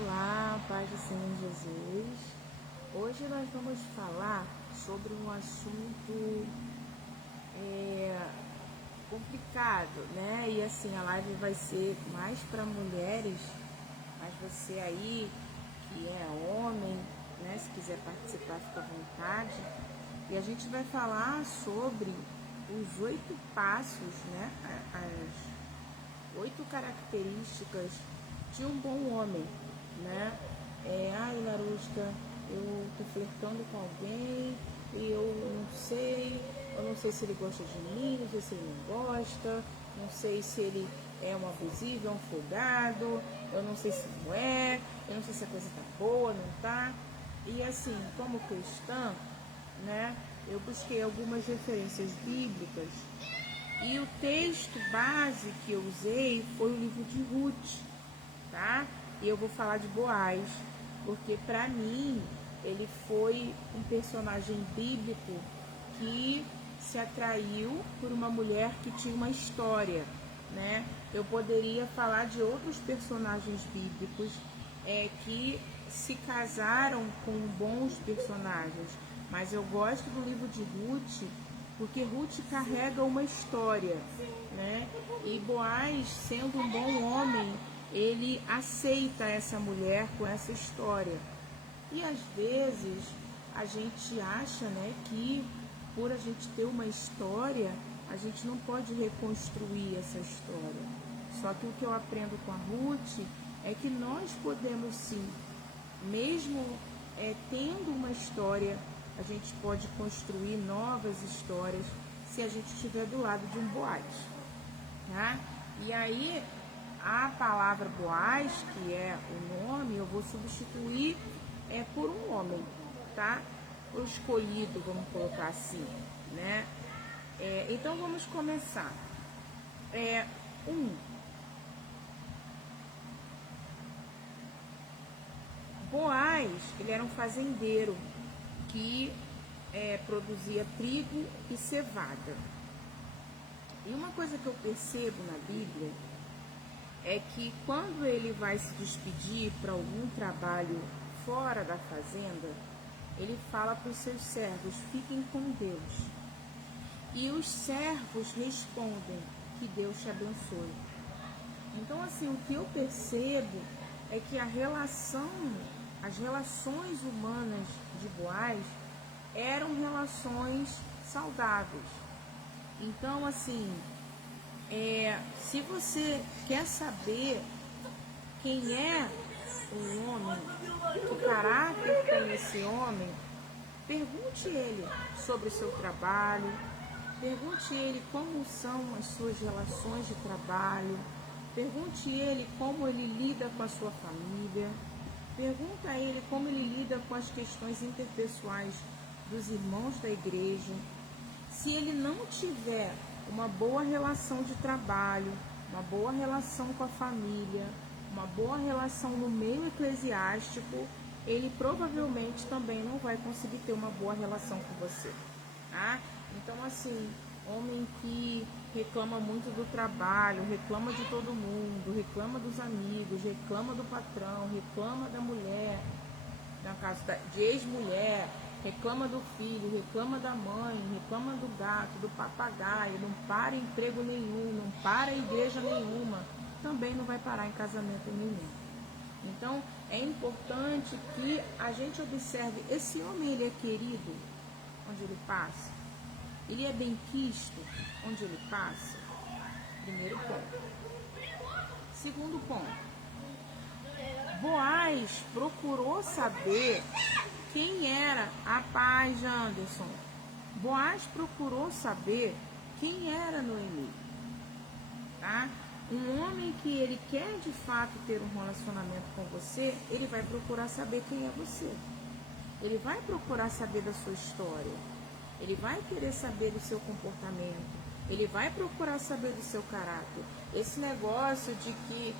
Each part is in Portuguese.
Olá, paz do Senhor Jesus. Hoje nós vamos falar sobre um assunto complicado, né? E assim, a live vai ser mais para mulheres, mas você aí que é homem, né? Se quiser participar, fica à vontade. E a gente vai falar sobre os 8 passos, né? As 8 características de um bom homem, né? Ai, Larusca, eu tô flertando com alguém e eu não sei se ele gosta de mim, não sei se ele não gosta, não sei se ele é um abusivo, é um folgado, eu não sei se não é, eu não sei se a coisa tá boa, não tá. E assim, como cristã, né, eu busquei algumas referências bíblicas e o texto base que eu usei foi o livro de Ruth, tá? E eu vou falar de Boaz, porque para mim ele foi um personagem bíblico que se atraiu por uma mulher que tinha uma história, né? Eu poderia falar de outros personagens bíblicos que se casaram com bons personagens, mas eu gosto do livro de Ruth porque Ruth carrega uma história, né? E Boaz, sendo um bom homem, ele aceita essa mulher com essa história. E às vezes a gente acha, né, que por a gente ter uma história, a gente não pode reconstruir essa história. Só que o que eu aprendo com a Ruth é que nós podemos sim, mesmo tendo uma história, a gente pode construir novas histórias se a gente estiver do lado de um Boaz, tá? E aí a palavra Boaz, que é o nome, eu vou substituir por um homem, tá? O escolhido, vamos colocar assim, né? Então vamos começar. Boaz, ele era um fazendeiro que produzia trigo e cevada. E uma coisa que eu percebo na Bíblia é que quando ele vai se despedir para algum trabalho fora da fazenda, ele fala para os seus servos: fiquem com Deus. E os servos respondem: que Deus te abençoe. Então, assim, o que eu percebo é que as relações humanas de Boaz eram relações saudáveis. Então, assim, se você quer saber quem é o homem, que caráter tem esse homem, pergunte ele sobre o seu trabalho, pergunte ele como são as suas relações de trabalho, pergunte ele como ele lida com a sua família, pergunta a ele como ele lida com as questões interpessoais dos irmãos da igreja. Se ele não tiver uma boa relação de trabalho, uma boa relação com a família, uma boa relação no meio eclesiástico, ele provavelmente também não vai conseguir ter uma boa relação com você, tá? Então, assim, homem que reclama muito do trabalho, reclama de todo mundo, reclama dos amigos, reclama do patrão, reclama da mulher, no caso de ex-mulher, reclama do filho, reclama da mãe, reclama do gato, do papagaio, não para emprego nenhum, não para igreja nenhuma, também não vai parar em casamento nenhum. Então, é importante que a gente observe, esse homem, ele é querido onde ele passa? Ele é benquisto onde ele passa? Primeiro ponto. Segundo ponto, Boaz procurou saber quem era a paz de Anderson. Boaz procurou saber quem era Noemi, tá? Um homem que ele quer de fato ter um relacionamento com você, ele vai procurar saber quem é você. Ele vai procurar saber da sua história. Ele vai querer saber do seu comportamento. Ele vai procurar saber do seu caráter. Esse negócio de que,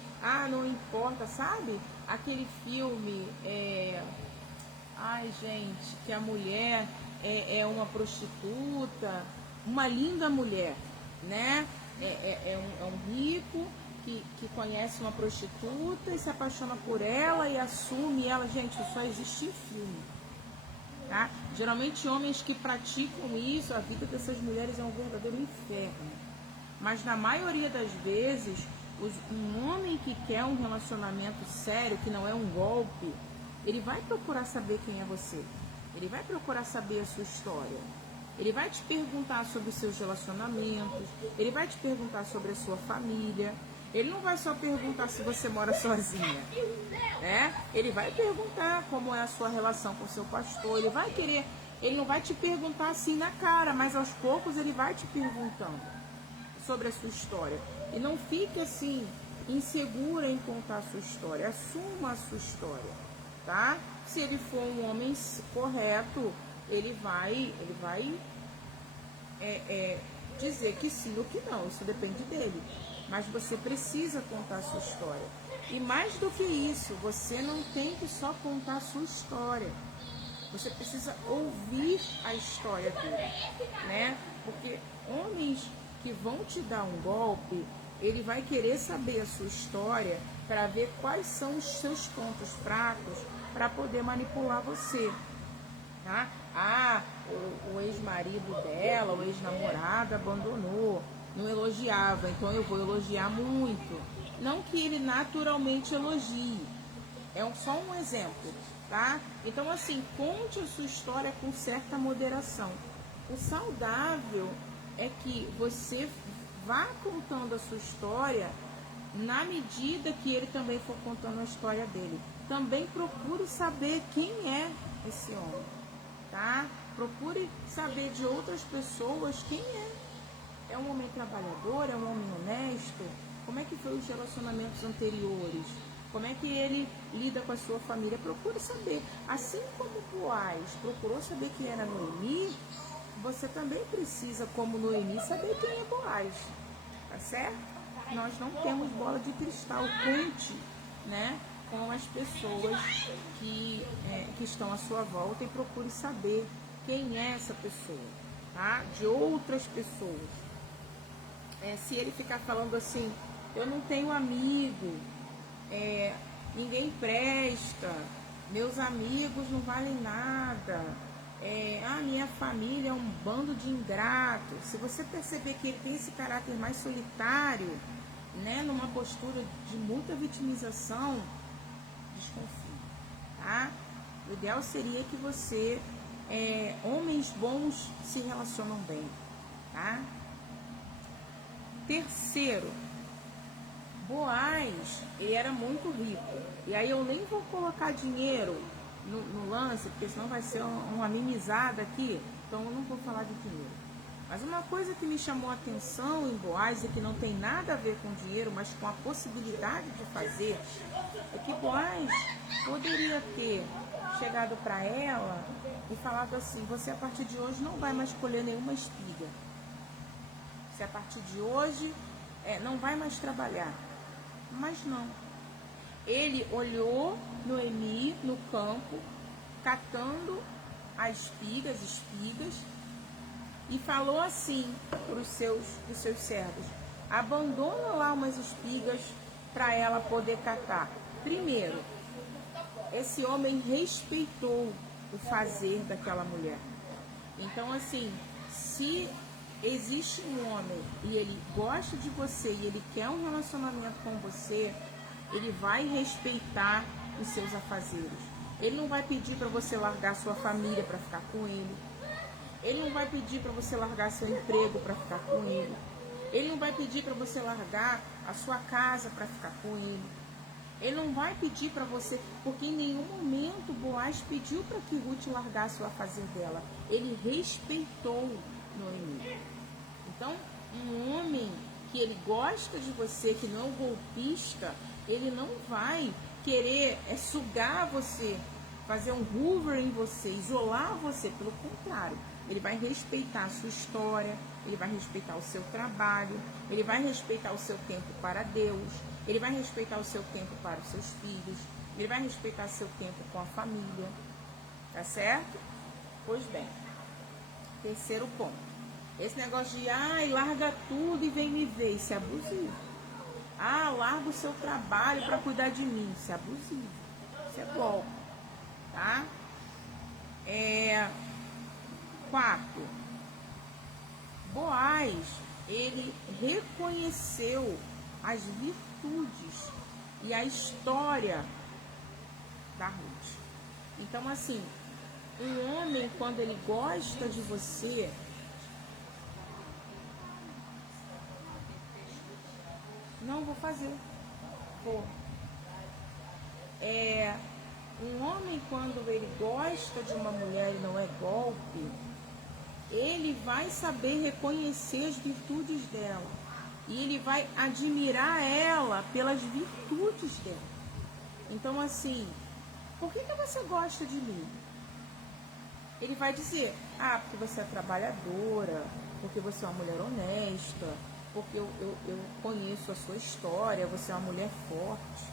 não importa, sabe? Aquele filme, ai gente, que a mulher é uma prostituta, uma linda mulher, né? É um rico que conhece uma prostituta e se apaixona por ela e assume ela. Gente, isso só existe em filme. Tá? Geralmente homens que praticam isso, a vida dessas mulheres é um verdadeiro inferno. Mas na maioria das vezes, um homem que quer um relacionamento sério, que não é um golpe, ele vai procurar saber quem é você. Ele vai procurar saber a sua história. Ele vai te perguntar sobre os seus relacionamentos. Ele vai te perguntar sobre a sua família. Ele não vai só perguntar se você mora sozinha, né? Ele vai perguntar como é a sua relação com o seu pastor. Ele não vai te perguntar assim na cara, mas aos poucos ele vai te perguntando sobre a sua história. E não fique assim, insegura em contar a sua história. Assuma a sua história, tá? Se ele for um homem correto, ele vai dizer que sim ou que não. Isso depende dele. Mas você precisa contar a sua história. E mais do que isso, você não tem que só contar a sua história. Você precisa ouvir a história dele, né? Porque homens que vão te dar um golpe, ele vai querer saber a sua história para ver quais são os seus pontos fracos para poder manipular você, tá? Ah, o ex-marido dela, o ex-namorado abandonou, não elogiava, então eu vou elogiar muito. Não que ele naturalmente elogie, só um exemplo, tá? Então assim, conte a sua história com certa moderação. O saudável é que você vá contando a sua história na medida que ele também for contando a história dele. Também procure saber quem é esse homem, tá? Procure saber de outras pessoas quem é. É um homem trabalhador? É um homem honesto? Como é que foi os relacionamentos anteriores? Como é que ele lida com a sua família? Procure saber. Assim como Boaz procurou saber quem era Noemi, você também precisa, como Noemi, saber quem é Boaz. Tá certo? Nós não temos bola de cristal. Conte, né, com as pessoas que estão à sua volta e procure saber quem é essa pessoa, tá? De outras pessoas. Se ele ficar falando assim, eu não tenho amigo, ninguém presta, meus amigos não valem nada, minha família é um bando de ingratos. Se você perceber que ele tem esse caráter mais solitário, né, numa postura de muita vitimização, desconfie, tá? O ideal seria que você, homens bons se relacionam bem, tá? Terceiro, Boaz, ele era muito rico. E aí eu nem vou colocar dinheiro no lance, porque senão vai ser uma mimizada aqui. Então eu não vou falar de dinheiro. Mas uma coisa que me chamou a atenção em Boaz e que não tem nada a ver com dinheiro, mas com a possibilidade de fazer, é que Boaz poderia ter chegado para ela e falado assim, você a partir de hoje não vai mais colher nenhuma espiga. Você a partir de hoje não vai mais trabalhar. Mas não. Ele olhou Noemi no campo, catando as espigas, e falou assim para os seus servos, abandona lá umas espigas para ela poder catar. Primeiro, esse homem respeitou o fazer daquela mulher. Então assim, se existe um homem e ele gosta de você e ele quer um relacionamento com você, ele vai respeitar os seus afazeres. Ele não vai pedir para você largar sua família para ficar com ele. Ele não vai pedir para você largar seu emprego para ficar com ele. Ele não vai pedir para você largar a sua casa para ficar com ele. Ele não vai pedir para você, porque em nenhum momento Boaz pediu para que Ruth largasse o afazer dela. Ele respeitou Noemi. Então, um homem que ele gosta de você, que não é um golpista, ele não vai querer sugar você, fazer um hoover em você, isolar você. Pelo contrário, ele vai respeitar a sua história, ele vai respeitar o seu trabalho, ele vai respeitar o seu tempo para Deus, ele vai respeitar o seu tempo para os seus filhos, ele vai respeitar o seu tempo com a família. Tá certo? Pois bem, terceiro ponto. Esse negócio de, larga tudo e vem me ver, isso é abusivo. Ah, larga o seu trabalho para cuidar de mim. Isso é abusivo. Isso é golpe, tá? Quarto, Boaz, ele reconheceu as virtudes e a história da Ruth. Então, assim, um homem, quando ele gosta de você, não vou fazer, vou. Um homem, quando ele gosta de uma mulher e não é golpe, ele vai saber reconhecer as virtudes dela. E ele vai admirar ela pelas virtudes dela. Então, assim, por que você gosta de mim? Ele vai dizer, porque você é trabalhadora, porque você é uma mulher honesta, porque eu conheço a sua história, você é uma mulher forte,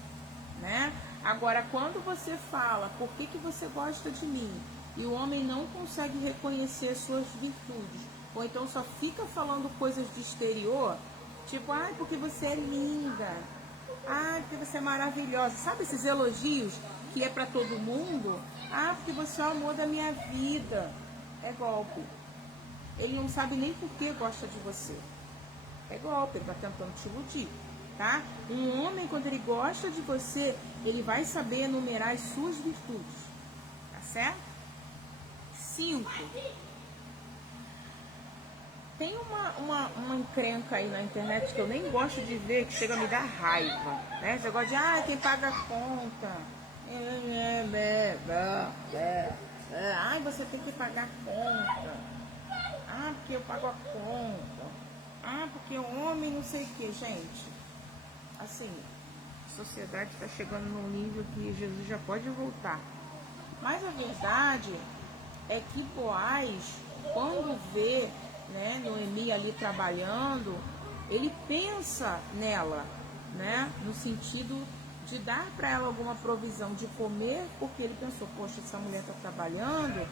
né? Agora, quando você fala, por que você gosta de mim? E o homem não consegue reconhecer suas virtudes, ou então só fica falando coisas de exterior, tipo, porque você é linda, porque você é maravilhosa. Sabe esses elogios que é para todo mundo? Porque você é o amor da minha vida. É golpe. Ele não sabe nem por que gosta de você. É golpe, ele está tentando te iludir, tá? Um homem, quando ele gosta de você, ele vai saber enumerar as suas virtudes, tá certo? 5. Tem uma encrenca aí na internet que eu nem gosto de ver, que chega a me dar raiva, né? Você gosta de, quem paga a conta. Você tem que pagar a conta. Porque eu pago a conta. Porque o homem não sei o que, gente. Assim, a sociedade está chegando num nível que Jesus já pode voltar. Mas a verdade é que Boaz, quando vê, né, Noemi ali trabalhando, ele pensa nela, né, no sentido de dar para ela alguma provisão de comer, porque ele pensou, poxa, essa mulher está trabalhando,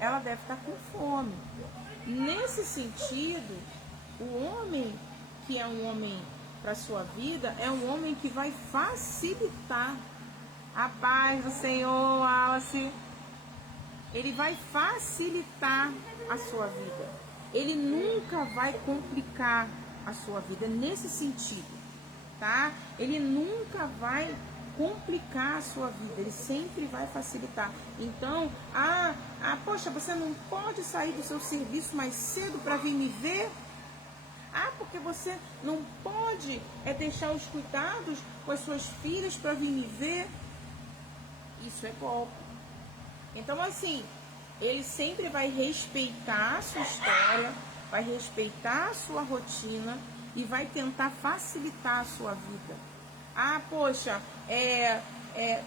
ela deve estar com fome. Nesse sentido, o homem que é um homem para a sua vida é um homem que vai facilitar a paz do Senhor, Alice. Ele vai facilitar a sua vida. Ele nunca vai complicar a sua vida nesse sentido, tá? Ele nunca vai complicar a sua vida, ele sempre vai facilitar. Então, poxa, você não pode sair do seu serviço mais cedo para vir me ver? Porque você não pode deixar os cuidados com as suas filhas para vir me ver? Isso é golpe. Então, assim, ele sempre vai respeitar a sua história, vai respeitar a sua rotina e vai tentar facilitar a sua vida. Poxa,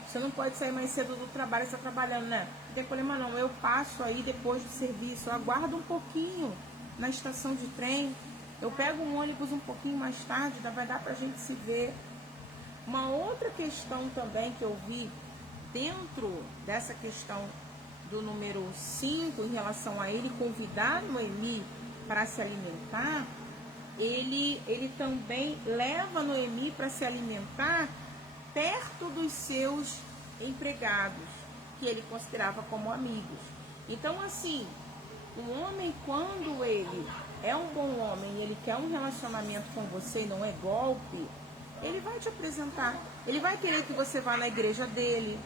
você não pode sair mais cedo do trabalho, você está trabalhando, né? Não tem problema não, eu passo aí depois do serviço, eu aguardo um pouquinho na estação de trem, eu pego um ônibus um pouquinho mais tarde, vai dar pra gente se ver. Uma outra questão também que eu vi dentro dessa questão do número 5, em relação a ele convidar Noemi para se alimentar, ele também leva Noemi para se alimentar perto dos seus empregados, que ele considerava como amigos. Então, assim, um homem, quando ele é um bom homem e ele quer um relacionamento com você e não é golpe, ele vai te apresentar. Ele vai querer que você vá na igreja dele.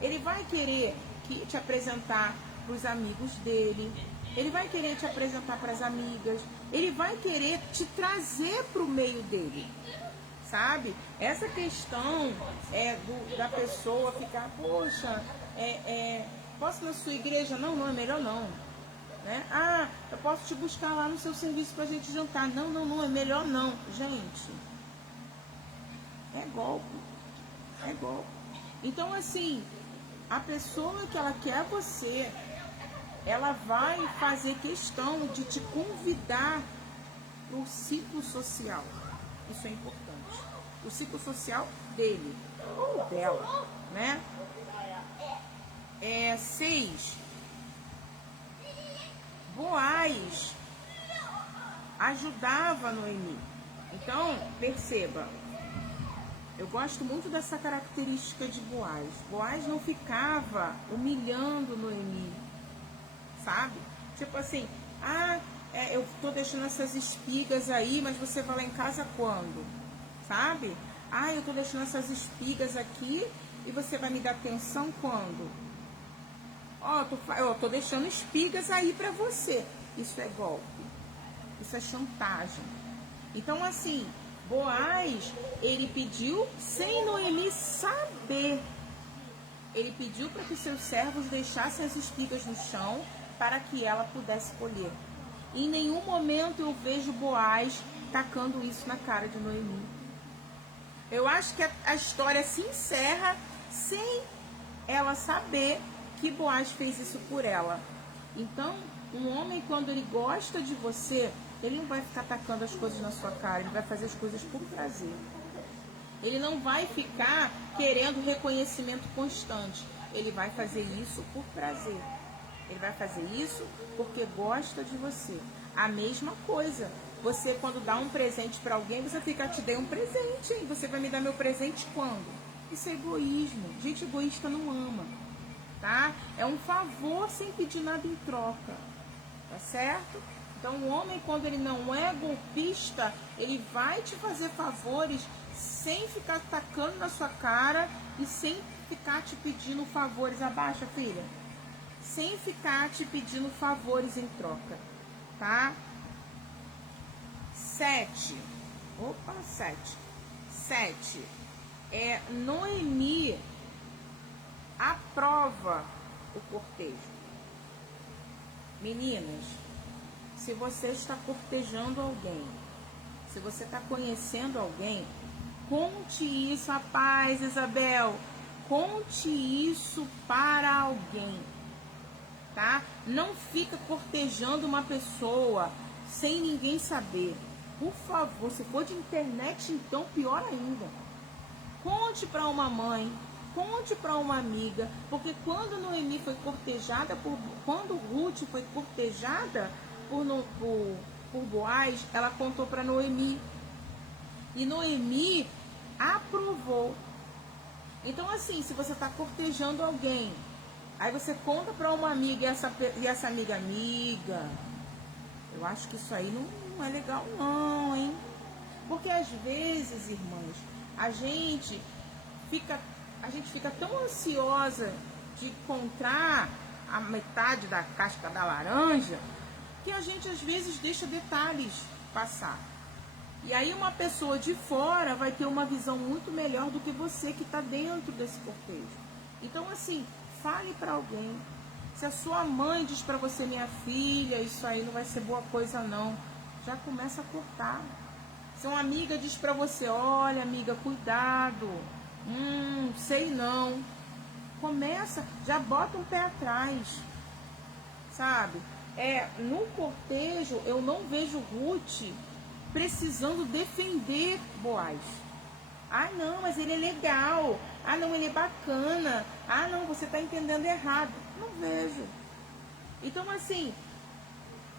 Ele vai querer te apresentar para os amigos dele. Ele vai querer te apresentar para as amigas. Ele vai querer te trazer para o meio dele. Sabe? Essa questão da pessoa ficar, poxa, posso ir na sua igreja? Não, é melhor não. Né? Eu posso te buscar lá no seu serviço pra gente jantar. Não, é melhor não. Gente, é golpe. É golpe. Então, assim, a pessoa que ela quer você, ela vai fazer questão de te convidar para o ciclo social. Isso é importante. O ciclo social dele ou dela, né? 6. Boaz ajudava Noemi. Então, perceba, Eu gosto muito dessa característica de Boaz. Boaz não ficava humilhando Noemi, sabe? Tipo assim, eu tô deixando essas espigas aí, mas você vai lá em casa quando? Sabe? Eu tô deixando essas espigas aqui e você vai me dar atenção quando? Eu tô deixando espigas aí pra você. Isso é golpe. Isso é chantagem. Então, assim, Boaz, ele pediu sem Noemi saber. Ele pediu para que seus servos deixassem as espigas no chão para que ela pudesse colher. Em nenhum momento eu vejo Boaz tacando isso na cara de Noemi. Eu acho que a história se encerra sem ela saber que Boaz fez isso por ela. Então, um homem, quando ele gosta de você, ele não vai ficar tacando as coisas na sua cara, ele vai fazer as coisas por prazer. Ele não vai ficar querendo reconhecimento constante. Ele vai fazer isso por prazer. Ele vai fazer isso porque gosta de você. A mesma coisa. Você, quando dá um presente para alguém, você fica, te dei um presente, hein? Você vai me dar meu presente quando? Isso é egoísmo. Gente egoísta não ama, tá? É um favor sem pedir nada em troca, tá certo? Então, o homem, quando ele não é golpista, ele vai te fazer favores sem ficar tacando na sua cara e sem ficar te pedindo favores. Abaixa, filha. Sem ficar te pedindo favores em troca, tá? 7. 7. Noemi aprova o cortejo. Meninas, se você está cortejando alguém, se você está conhecendo alguém, conte isso, rapaz, Isabel. Conte isso para alguém, tá? Não fica cortejando uma pessoa sem ninguém saber. Por favor, se for de internet, então pior ainda. Conte para uma mãe, conte para uma amiga, porque quando Noemi foi cortejada, quando Ruth foi cortejada por Boaz, ela contou para Noemi. E Noemi aprovou. Então, assim, se você está cortejando alguém, aí você conta para uma amiga e essa amiga, eu acho que isso aí não é legal não, hein? Porque às vezes, irmãs, a gente fica tão ansiosa de encontrar a metade da casca da laranja, que a gente às vezes deixa detalhes passar. E aí uma pessoa de fora vai ter uma visão muito melhor do que você que está dentro desse cortejo. Então, assim, fale para alguém. Se a sua mãe diz para você, minha filha, isso aí não vai ser boa coisa não, já começa a cortar. Se uma amiga diz para você, olha amiga, cuidado, sei não, começa, já bota um pé atrás, sabe? No cortejo eu não vejo Ruth precisando defender Boaz. Não, mas ele é legal. Não, ele é bacana. Não, você está entendendo errado. Não vejo. Então, assim,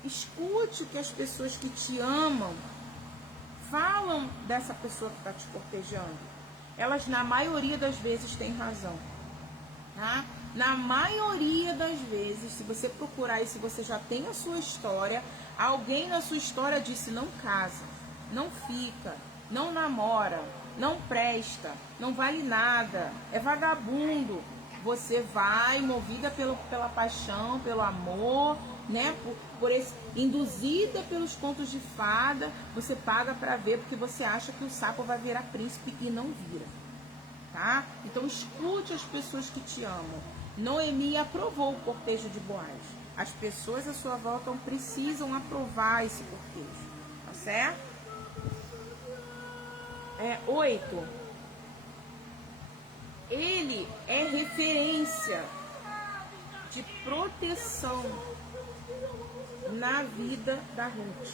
escute o que as pessoas que te amam falam dessa pessoa que está te cortejando. Elas, na maioria das vezes, têm razão. Tá? Na maioria das vezes, se você procurar e se você já tem a sua história, alguém na sua história disse, não casa, não fica, não namora, não presta, não vale nada, é vagabundo. Você vai movida pela paixão, pelo amor, né? Induzida pelos contos de fada, você paga para ver porque você acha que o sapo vai virar príncipe e não vira. Tá? Então escute as pessoas que te amam. Noemi aprovou o cortejo de Boaz. As pessoas à sua volta precisam aprovar esse cortejo. Tá certo? 8. Ele é referência de proteção na vida da Ruth.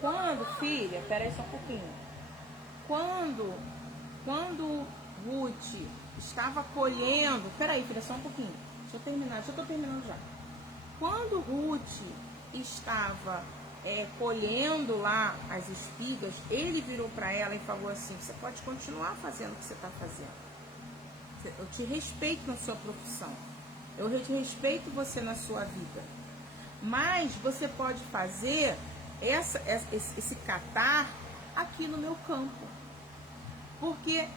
Quando, filha, peraí só um pouquinho. Quando Ruth estava colhendo... Peraí, filha, só um pouquinho. Deixa eu terminar, já estou terminando já. Quando Ruth estava colhendo lá as espigas, ele virou para ela e falou assim: você pode continuar fazendo o que você está fazendo. Eu te respeito na sua profissão, eu te respeito você na sua vida, mas você pode fazer esse catar aqui no meu campo. Porque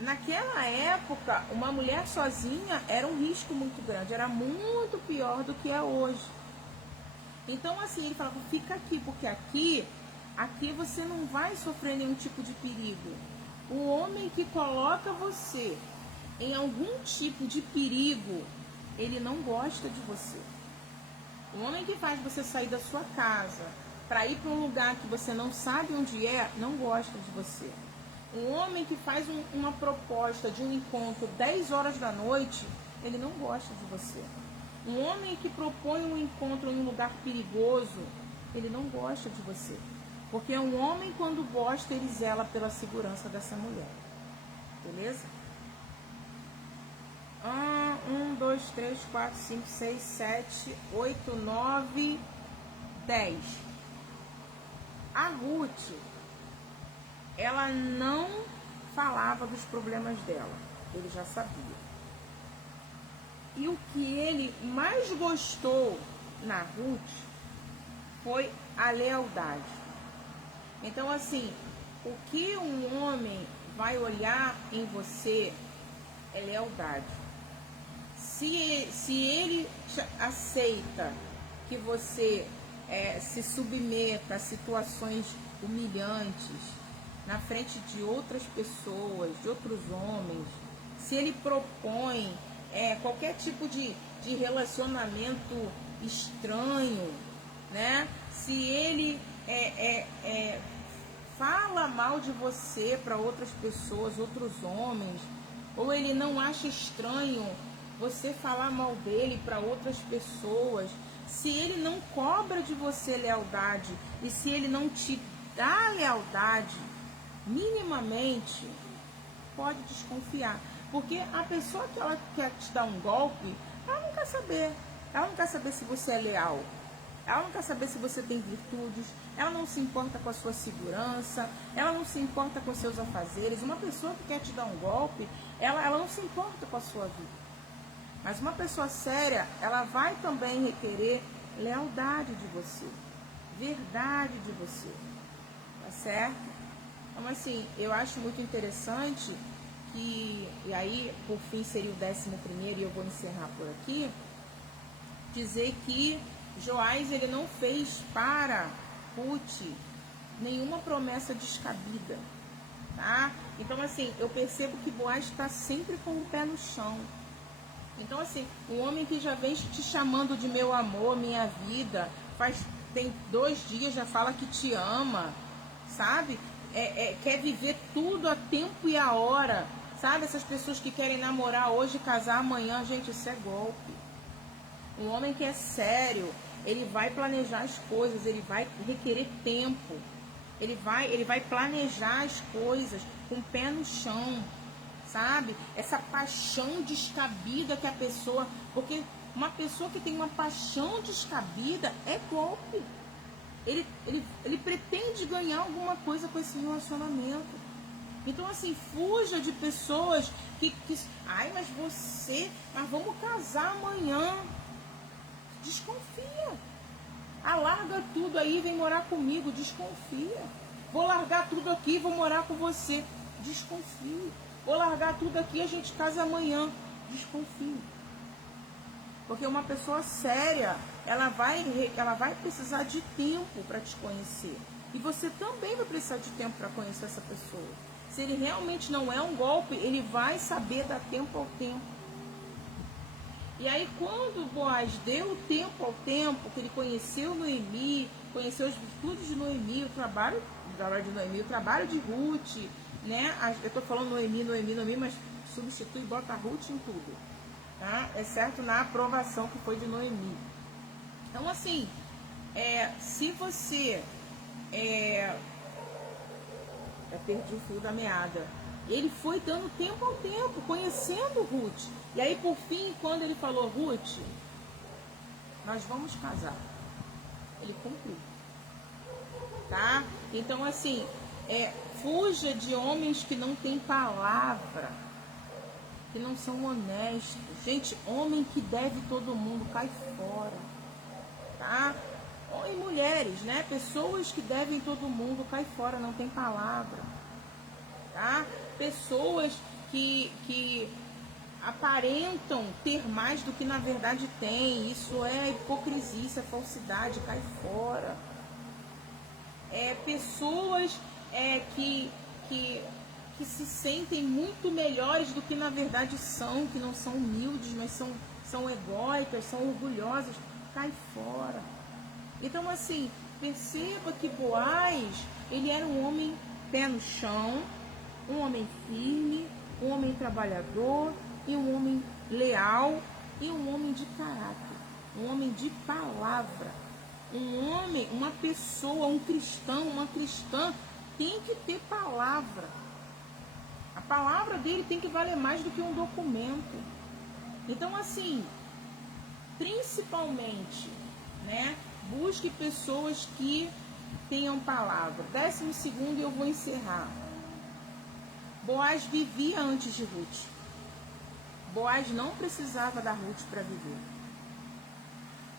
naquela época, uma mulher sozinha era um risco muito grande, era muito pior do que é hoje. Então, assim, ele falava: fica aqui, porque aqui você não vai sofrer nenhum tipo de perigo. O homem que coloca você em algum tipo de perigo, ele não gosta de você. O homem que faz você sair da sua casa para ir para um lugar que você não sabe onde é, não gosta de você. Um homem que faz uma proposta de um encontro 10 horas da noite, ele não gosta de você. Um homem que propõe um encontro em um lugar perigoso, ele não gosta de você. Porque um homem, quando gosta, ele zela pela segurança dessa mulher. Beleza? 1, 2, 3, 4, 5, 6, 7, 8, 9, 10. A Ruth, ela não falava dos problemas dela, ele já sabia. E o que ele mais gostou na Ruth foi a lealdade. Então, assim, o que um homem vai olhar em você é lealdade. Se ele aceita que você se submeta a situações humilhantes na frente de outras pessoas, de outros homens, se ele propõe qualquer tipo de relacionamento estranho, né? Se ele fala mal de você para outras pessoas, outros homens, ou ele não acha estranho você falar mal dele para outras pessoas, se ele não cobra de você lealdade e se ele não te dá lealdade, minimamente, pode desconfiar. Porque a pessoa que ela quer te dar um golpe, ela não quer saber. Ela não quer saber se você é leal. Ela não quer saber se você tem virtudes. Ela não se importa com a sua segurança. Ela não se importa com os seus afazeres. Uma pessoa que quer te dar um golpe, ela não se importa com a sua vida. Mas uma pessoa séria, ela vai também requerer lealdade de você. Verdade de você. Tá certo? Então, assim, eu acho muito interessante que, e aí, por fim, seria o 11º, e eu vou encerrar por aqui, dizer que Joás, ele não fez para Ruth nenhuma promessa descabida, tá? Então, assim, eu percebo que Boaz está sempre com o pé no chão. Então, assim, um homem que já vem te chamando de meu amor, minha vida, tem 2 dias, já fala que te ama, sabe? Quer viver tudo a tempo e a hora, sabe? Essas pessoas que querem namorar hoje e casar amanhã, gente, isso é golpe. Um homem que é sério, ele vai planejar as coisas, ele vai requerer tempo, ele vai planejar as coisas com o pé no chão, sabe? Essa paixão descabida que a pessoa... Porque uma pessoa que tem uma paixão descabida é golpe. Ele pretende ganhar alguma coisa com esse relacionamento. Então, assim, fuja de pessoas que ai, mas vamos casar amanhã. Desconfia. Larga tudo aí e vem morar comigo. Desconfia. Vou largar tudo aqui e vou morar com você. Desconfie. Vou largar tudo aqui e a gente casa amanhã. Desconfie. Porque uma pessoa séria, ela vai precisar de tempo para te conhecer. E você também vai precisar de tempo para conhecer essa pessoa. Se ele realmente não é um golpe, ele vai saber dar tempo ao tempo. E aí, quando Boaz deu tempo ao tempo, que ele conheceu Noemi, conheceu as virtudes de Noemi, o trabalho de Noemi, o trabalho de Ruth, né? Eu estou falando Noemi, mas substitui e bota Ruth em tudo. Tá? Exceto na aprovação que foi de Noemi. Então, assim, se você perdi o fio da meada, ele foi dando tempo ao tempo, conhecendo Ruth. E aí, por fim, quando ele falou: Ruth, nós vamos casar, ele cumpriu. tá? Então, assim, fuja de homens que não têm palavra, que não são honestos. Gente, homem que deve todo mundo, cai fora, tá? E mulheres, né? Pessoas que devem todo mundo, cai fora, não tem palavra, tá? Pessoas que aparentam ter mais do que na verdade tem. Isso é hipocrisia, isso é falsidade, cai fora. Pessoas que se sentem muito melhores do que na verdade são, que não são humildes, mas são egóicas, são orgulhosas, cai fora. Então, assim, perceba que Boaz, ele era um homem pé no chão, um homem firme, um homem trabalhador, e um homem leal, e um homem de caráter, um homem de palavra. Um homem, uma pessoa, um cristão, uma cristã tem que ter palavra. A palavra dele tem que valer mais do que um documento. Então, assim, principalmente, né, busque pessoas que tenham palavra. 12º, eu vou encerrar. Boaz vivia antes de Ruth. Boaz não precisava da Ruth para viver.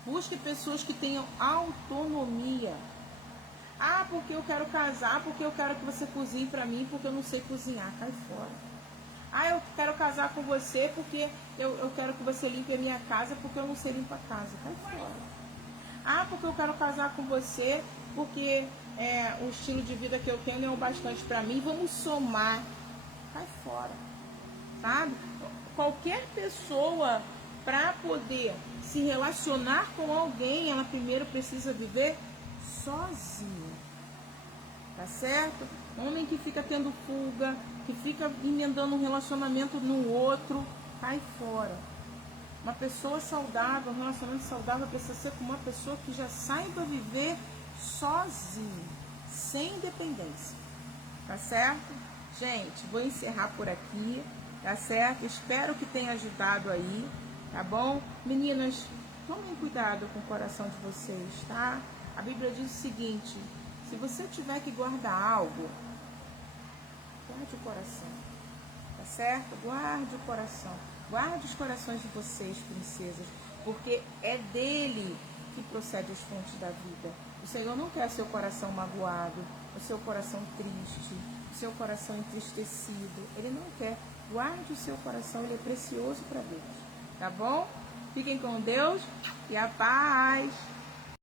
Busque pessoas que tenham autonomia. Ah, porque eu quero casar, porque eu quero que você cozinhe para mim, porque eu não sei cozinhar. Cai fora. Ah, eu quero casar com você porque eu quero que você limpe a minha casa, porque eu não sei limpar a casa. Cai fora. Ah, porque eu quero casar com você porque o estilo de vida que eu tenho não é o bastante para mim. Vamos somar. Cai fora. Sabe? Qualquer pessoa, para poder se relacionar com alguém, ela primeiro precisa viver sozinha. Tá certo? Homem que fica tendo fuga, que fica emendando um relacionamento no outro, cai fora. Uma pessoa saudável, um relacionamento saudável precisa ser com uma pessoa que já saiba viver sozinha, sem dependência. Tá certo? Gente, vou encerrar por aqui, tá certo? Espero que tenha ajudado aí, tá bom? Meninas, tomem cuidado com o coração de vocês, tá? A Bíblia diz o seguinte: se você tiver que guardar algo, guarde o coração, tá certo? Guarde o coração, guarde os corações de vocês, princesas, porque é dele que procede as fontes da vida. O Senhor não quer seu coração magoado, o seu coração triste, o seu coração entristecido. Ele não quer. Guarde o seu coração, ele é precioso para Deus. Tá bom? Fiquem com Deus e a paz.